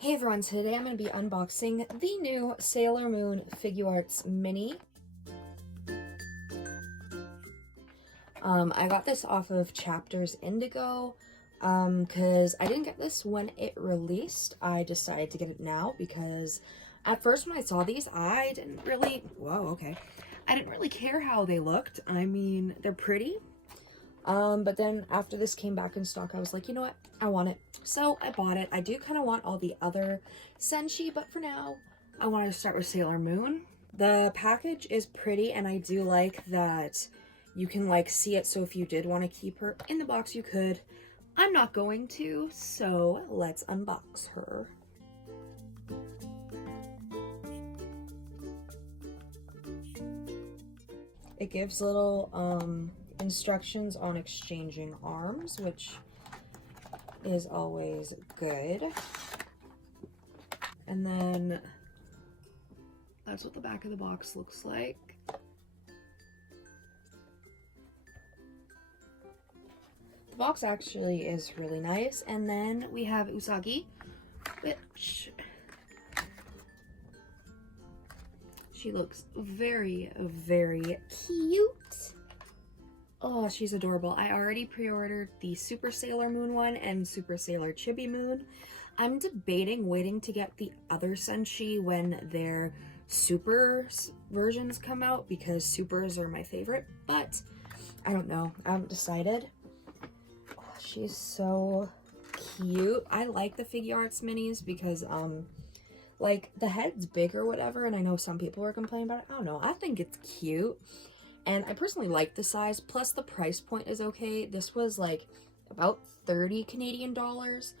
Hey everyone, today I'm going to be unboxing the new Sailor Moon Figuarts Mini. I got this off of Chapters Indigo because I didn't get this when it released. I decided to get it now because at first when I saw these, I didn't really care how they looked. I mean, they're pretty. But then after this came back in stock, I was like, you know what? I want it. So I bought it. I do kind of want all the other Senshi, but for now, I wanted to start with Sailor Moon. The package is pretty, and I do like that you can like see it. So if you did want to keep her in the box, you could. I'm not going to, so let's unbox her. It gives little instructions on exchanging arms, which is always good. And then that's what the back of the box looks like. The box actually is really nice. And then we have Usagi, which she looks very, very cute. Oh, she's adorable. I already pre-ordered the Super Sailor Moon one and Super Sailor Chibi Moon. I'm debating waiting to get the other Senshi when their super versions come out because supers are my favorite, but I don't know. I haven't decided. Oh, she's so cute. I like the Figuarts minis because like the head's big or whatever, and I know some people are complaining about it. I don't know. I think it's cute. And I personally like the size, plus the price point is okay. This was like about 30 Canadian dollars.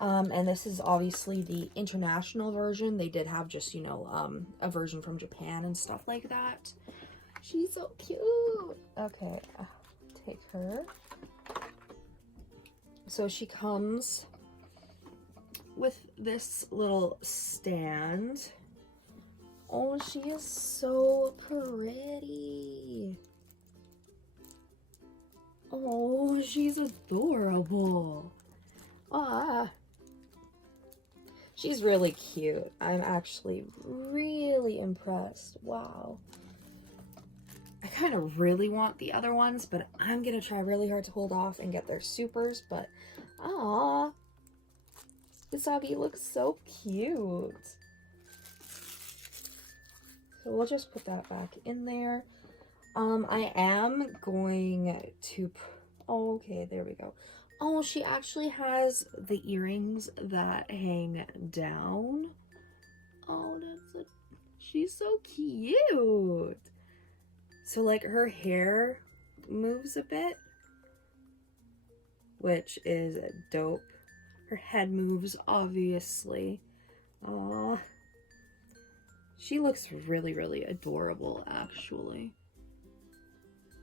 And this is obviously the international version. They did have just, you know, a version from Japan and stuff like that. She's so cute. Okay, take her. So she comes with this little stand. Oh, she is so pretty. Oh, she's adorable. Ah. She's really cute. I'm actually really impressed. Wow. I kind of really want the other ones, but I'm going to try really hard to hold off and get their supers, but ah. Usagi looks so cute. So we'll just put that back in there. I am going to, oh, okay, there we go. Oh, she actually has the earrings that hang down. Oh, she's so cute. So like her hair moves a bit, which is dope. Her head moves, obviously. Aww. She looks really, really adorable, actually.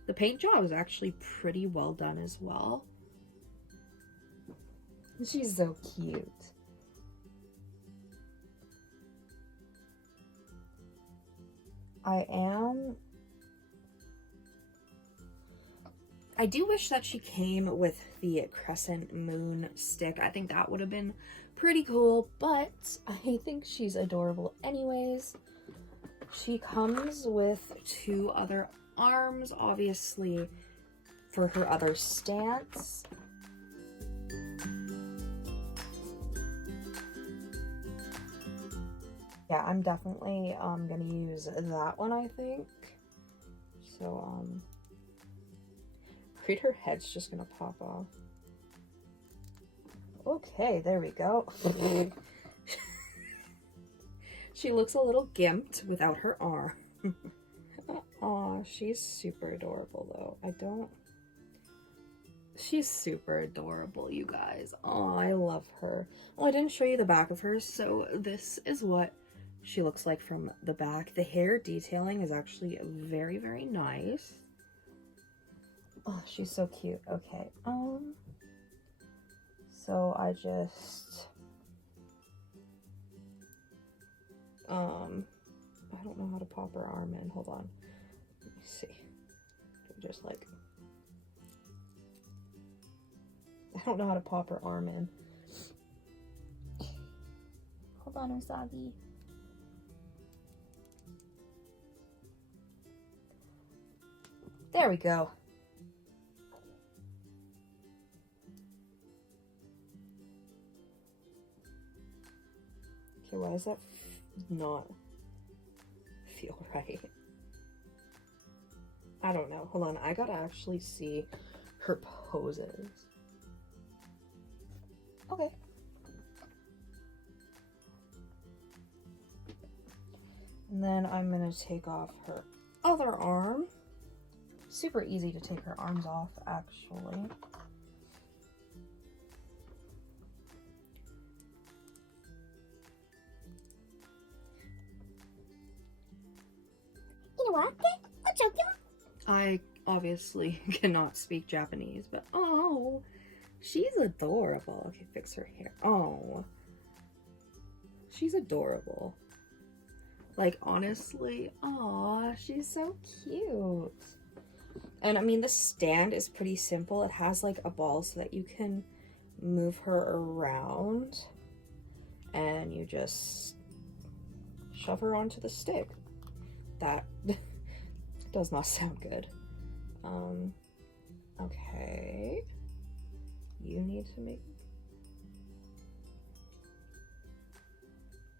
The paint job is actually pretty well done as well. She's so cute. I do wish that she came with the crescent moon stick. I think that would have been pretty cool, but I think she's adorable anyways. She comes with two other arms, obviously, for her other stance. Yeah, I'm definitely gonna use that one, I think. So, afraid her head's just gonna pop off. Okay, there we go. She looks a little gimped without her arm. Aw, she's super adorable though. She's super adorable, you guys. Oh, I love her. Oh, I didn't show you the back of her, so this is what she looks like from the back. The hair detailing is actually very, very nice. Oh, she's so cute. Okay, so I just, I don't know how to pop her arm in. Hold on. Let me see. Just like, I don't know how to pop her arm in. Hold on, Usagi. There we go. Okay, why does that not feel right? I don't know. Hold on, I gotta actually see her poses. Okay. And then I'm gonna take off her other arm. Super easy to take her arms off, actually. I obviously cannot speak Japanese, but oh, she's adorable. Okay, fix her hair. Oh, she's adorable. Like, honestly, aw, she's so cute. And I mean, the stand is pretty simple. It has like a ball so that you can move her around and you just shove her onto the stick. That does not sound good. Okay. You need to make...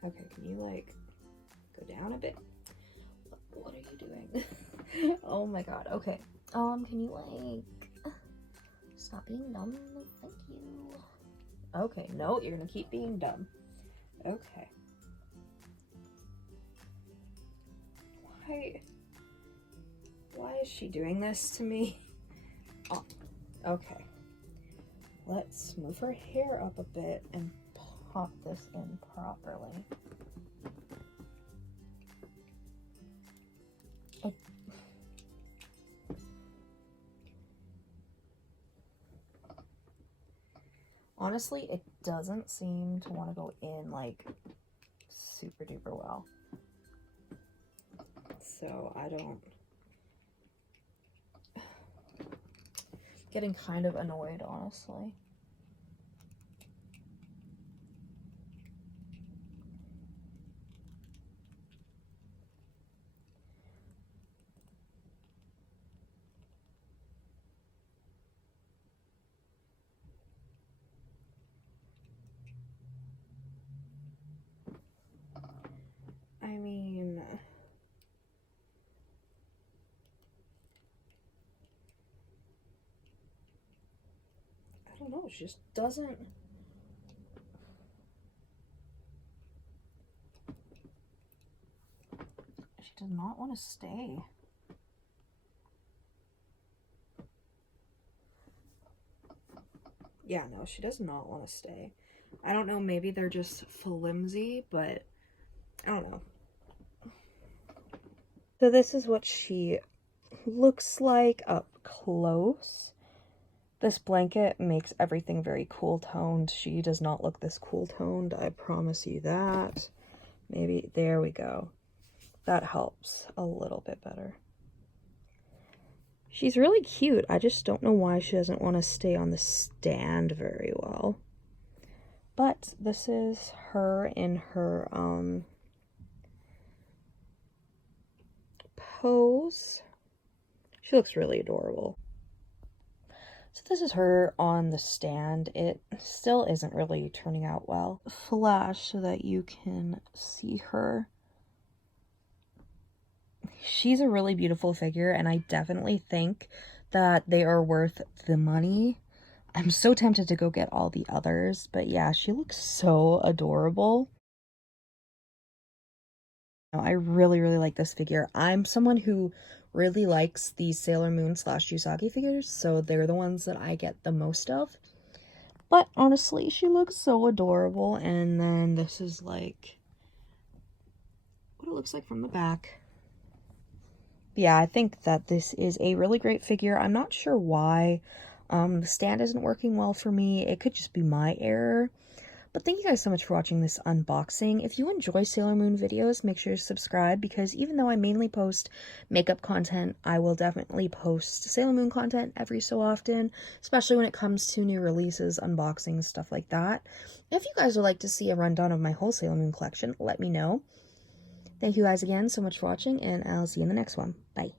Okay, can you like go down a bit? What are you doing? Oh my god, okay. Can you like stop being dumb? Thank you. Okay, no, you're gonna keep being dumb. Okay. Why is she doing this to me? Oh, okay. Let's move her hair up a bit and pop this in properly. Honestly, it doesn't seem to want to go in like super duper well. So I don't... Getting kind of annoyed, honestly. I mean... I don't know, she just doesn't... She does not want to stay. Yeah, no, she does not want to stay. I don't know, maybe they're just flimsy, but I don't know. So this is what she looks like up close. This blanket makes everything very cool toned. She does not look this cool toned, I promise you that. Maybe, there we go. That helps a little bit better. She's really cute. I just don't know why she doesn't want to stay on the stand very well. But this is her in her pose. She looks really adorable. So this is her on the stand. It still isn't really turning out well. Flash so that you can see her. She's a really beautiful figure, and I definitely think that they are worth the money. I'm so tempted to go get all the others, but yeah, she looks so adorable. I really, really like this figure. I'm someone who really likes these Sailor Moon / Usagi figures, so they're the ones that I get the most of. But honestly, she looks so adorable, and then this is like what it looks like from the back. Yeah, I think that this is a really great figure. I'm not sure why the stand isn't working well for me. It could just be my error. But thank you guys so much for watching this unboxing. If you enjoy Sailor Moon videos, make sure to subscribe, because even though I mainly post makeup content, I will definitely post Sailor Moon content every so often, especially when it comes to new releases, unboxings, stuff like that. If you guys would like to see a rundown of my whole Sailor Moon collection, let me know. Thank you guys again so much for watching, and I'll see you in the next one. Bye.